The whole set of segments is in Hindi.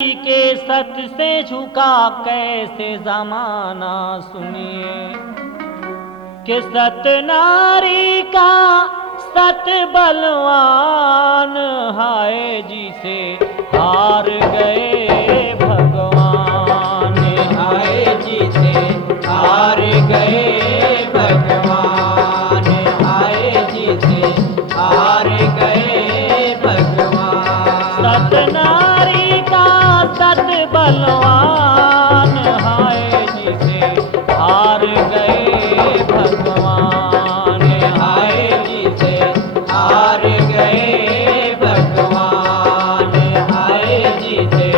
के सत से झुका कैसे जमाना सुनिए कि सत नारी का सत बलवान हाय जिसे हार गए भगवान, हाय जिसे हार गए भगवान, हाय जिसे हार गए भगवान। सत नारी का सत बलवान हाय जिसे हार गए भगवान, हाय जिसे हार गए भगवान, हाय जिसे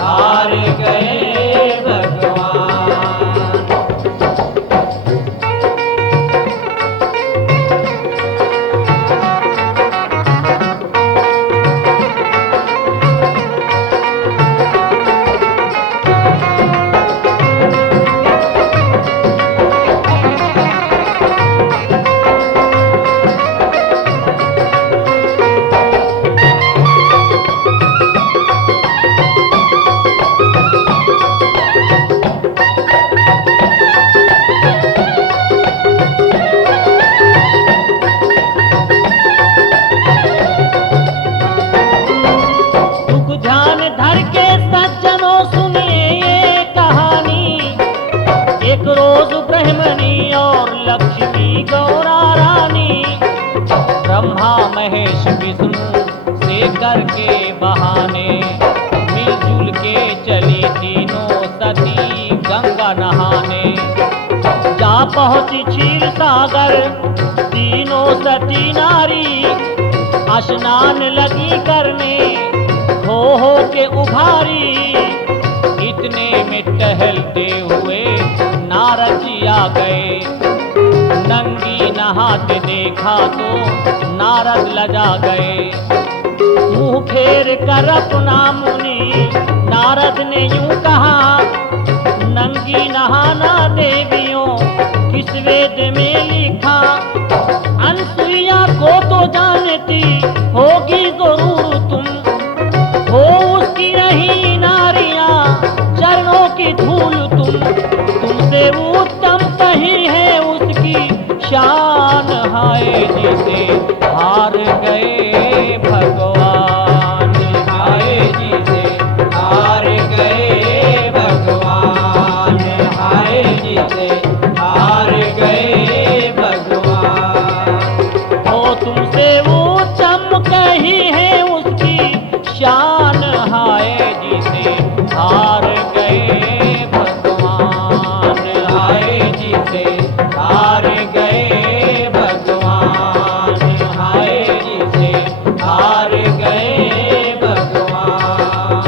हार गए भगवान। एक रोज ब्रह्मणी और लक्ष्मी गौरा रानी ब्रह्मा महेश विष्णु से करके बहाने मिलजुल के चली तीनों सती गंगा नहाने। जा पहुंची क्षीर सागर तीनों सती नारी स्नान लगी करने हो के उभारी। इतने में टहलते हुए नारद जी आ गए, नंगी नहाते देखा तो नारद लजा गए। मुंह फेर कर अपना मुनि नारद ने यूं कहा, नंगी नहाना देवियों किस वेद में लिखा। अनसुईया को तो जानती होगी जरूर तुम, हो उसकी रही नारियां चरणों की धूल तुम। तुमसे उत्तम कहीं है उसकी शान हाय जिसे हार गए भगवान, हाय जिसे हार गए भगवान, हाय जिसे हार गए भगवान। हो तुमसे उत्तम कहीं है उसकी शान हाय जिसे हार गए भगवान, हाय जिसे हार गए भगवान, हाय जिसे हार गए भगवान।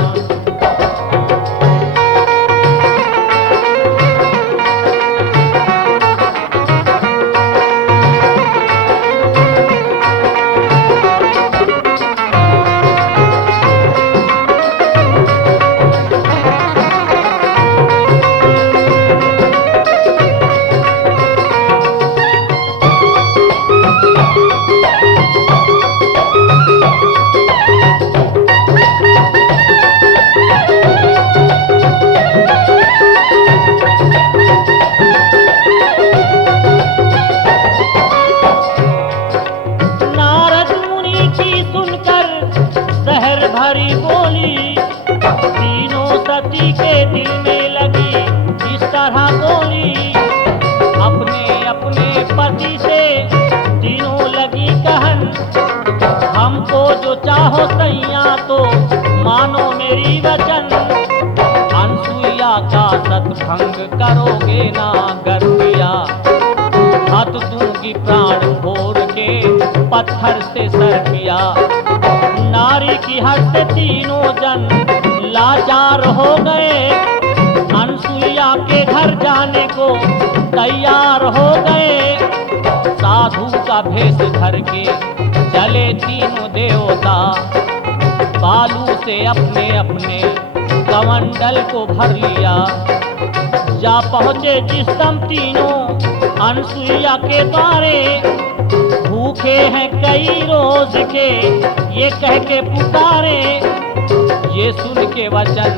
भरी बोली तीनों सती के दिल में लगी इस तरह बोली। अपने अपने पति से तीनों लगी कहन, हमको जो चाहो सैया तो मानो मेरी वचन। अनसुईया का सतभंग करोगे ना गर्भिया, हत दूंगी प्राण फोड़ के पत्थर से सर किया। नारी की हट से तीनों जन लाचार हो गए, अनसुईया के घर जाने को तैयार हो गए। साधु का भेष धर के चले तीनों देवता, बालू से अपने अपने कमंडल को भर लिया। जा पहुंचे जिस दम तीनों अनसुईया के द्वारे, भूखे हैं कई रोज के, ये कह के पुकारे। ये सुन के वचन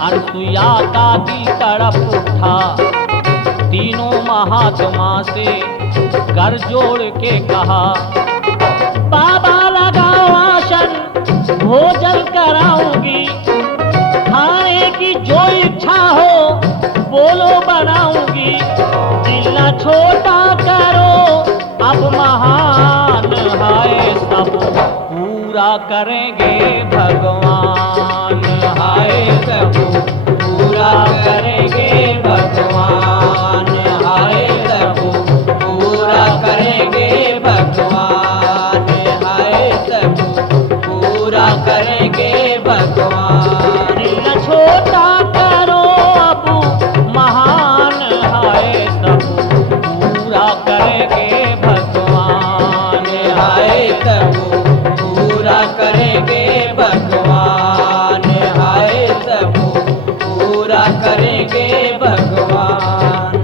अनसुईया का दिल तड़प उठा। तीनों महात्मा से कर जोड़ के कहा, बाबा लगाओ आसन, भोजन कराऊंगी। खाने की जो इच्छा हो बोलो बनाऊंगी। दिल न छोटा करो अब महान है सब पूरा करेंगे भगवान। हाय सब पूरा करेंगे भगवान। हाय सब पूरा करेंगे भगवान। हाय सब पूरा करेंगे भगवान। दिल न छोटा करो अब महान है सब पूरा करेंगे भगवान। हाय सब पूरा करेंगे भगवान। हाय सब पूरा करेंगे भगवान।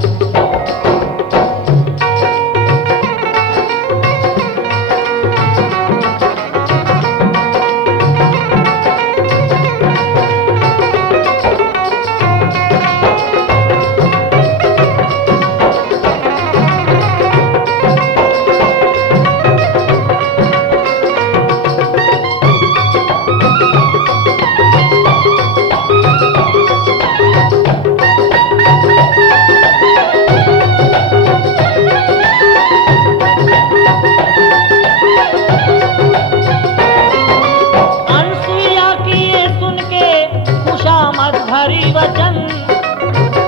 अनसुईया की ये सुन के खुशामद भरी वचन।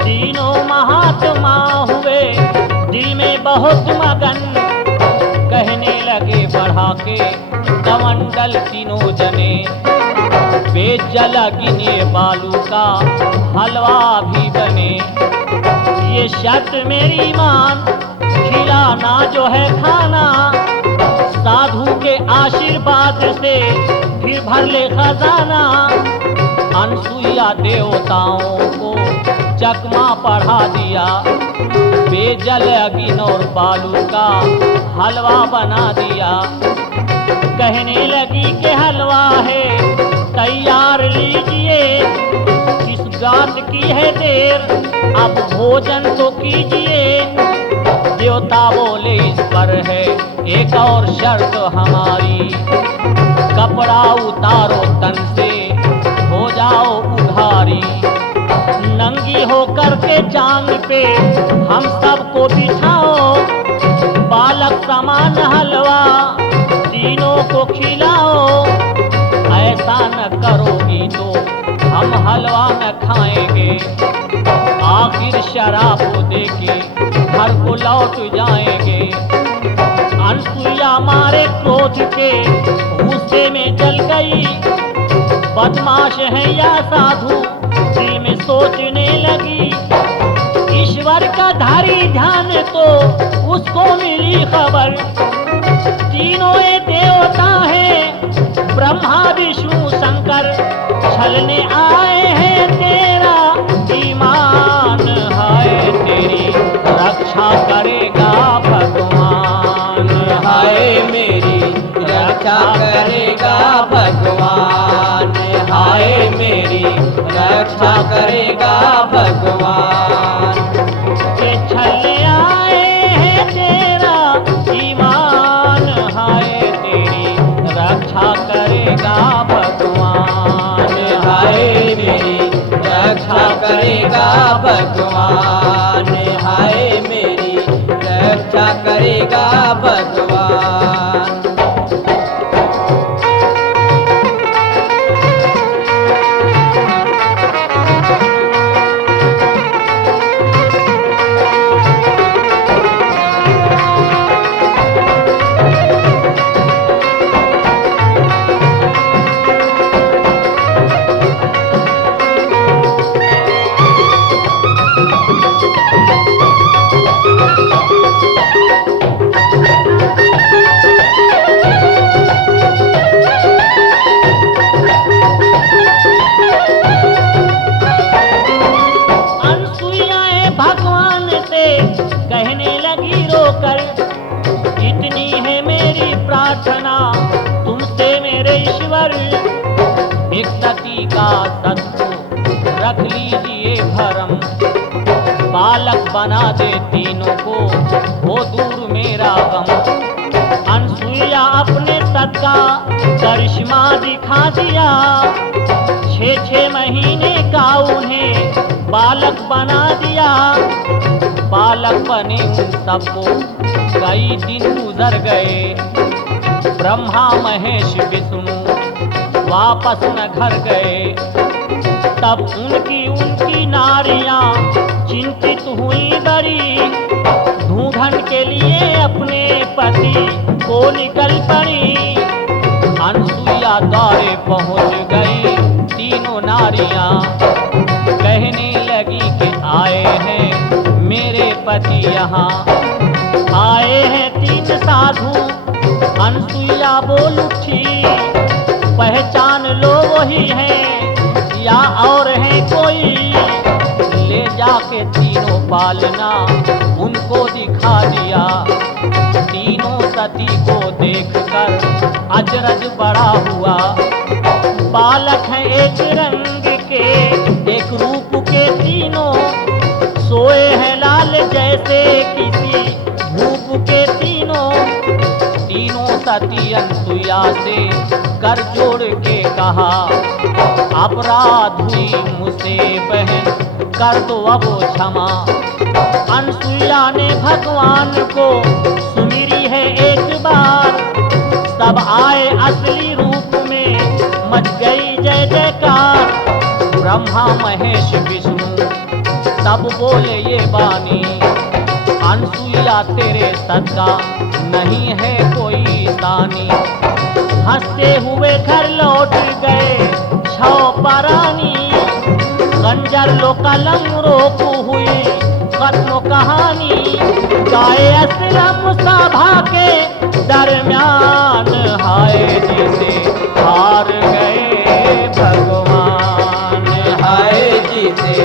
तीनों महात्मा हुए दिल में बहुत मगन। कहने लगे बढ़ा के कमंडल तीनों जने, बेजल गिने बालू का हलवा भी बने। ये शर्त मेरी मान, खिलाना जो है खाना। साधु के आशीर्वाद से फिर भर ले खजाना। अनसुईया देवताओं को चकमा पढ़ा दिया। बेजल अगिन और बालू का हलवा बना दिया। कहने लगी कि हलवा है तैयार लीजिए। किस बात की है देर, अब भोजन तो कीजिए। देवता बोले इस पर है एक और शर्त हमारी। कपड़ा उतारो तन से हो जाओ उघारी। नंगी होकर के चांद पे हम सबको बिठाओ। बालक समान हलवा तीनों को खिलाओ। ऐसा न करोगी तो हम हलवा न खाएंगे। आखिर शराब दे के घर को लौट जाएंगे। अनसुईया मारे क्रोध के गुस्से में जल गई। बदमाश है या साधु दिल में सोचने लगी। ईश्वर का धारी ध्यान तो उसको मिली खबर। तीनों ये देवता हैं ब्रह्मा विष्णु शंकर। छलने आए हैं तेरा ईमान है, तेरी रक्षा करेगा भगवान। हाय मेरी रक्षा करेगा भगवान। हाय मेरी रक्षा करेगा भगवान। के छलने आए हैं तेरा ईमान है, तेरी रक्षा करेगा भगवान। हाय मेरी रक्षा करेगा भगवान। हाय मेरी रक्षा करेगा भगवान। कर एक सती का सत्व रख लीजिए भरम। बालक बना दे तीनों को हो दूर मेरा गम। अनसुईया अपने सत का करिश्मा दिखा दिया। 6 महीने का उन्हें बालक बना दिया। बालक बने उन सबको कई दिन गुजर गए। ब्रह्मा महेश विष्णु वापस न घर गए। तब उनकी नारियां चिंतित हुई बड़ी। ढूंढन के लिए अपने पति को निकल पड़ी। अनसुईया द्वारे पहुंच गई तीनों नारियां। कहने लगी कि आए हैं मेरे पति यहाँ। आए हैं 3 साधु। अनसुईया बोल उठी पहचान लो वही हैं या और है कोई। ले जाके तीनों पालना उनको दिखा दिया। तीनों सती को देखकर अजरज बड़ा हुआ। बालक हैं एक रंग के एक रूप के तीनों। सोए हैं लाल जैसे किसी धूप के तीनों। तीनों सती अनसुईया से कर जोड़ के कहा अपराध हुई मुझसे बहन कर दो अब क्षमा। अनसुईया ने भगवान को सुमिरी है एक बार। सब आए असली रूप में मच गई जय जयकार। ब्रह्मा महेश विष्णु तब बोले ये बानी। अनसुईया तेरे सत का नहीं है कोई तानी। हंसते हुए घर लौट गए 6 परानी। खंजर लो कलम रोकू हुई खत्म कहानी। गाए असलम सभा के दरमियान हाय जिसे हार गए भगवान। हाय जिसे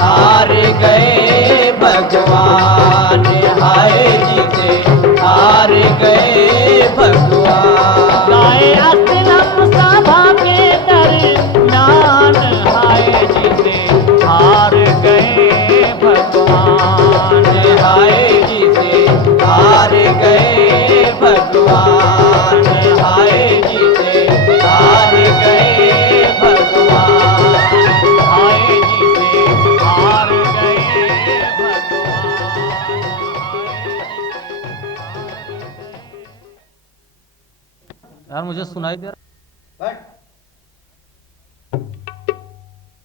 हार गए भगवान। हाय जिसे हार गए भगवान। गाए असलम सभा के दरमियान हाय जिसे हार गए भगवान। हाय जिसे हार गए भगवान। हाय जिसे हार गए भगवान। हाय जिसे हार गए भगवान। यार मुझे सुनाई दे रहा। बट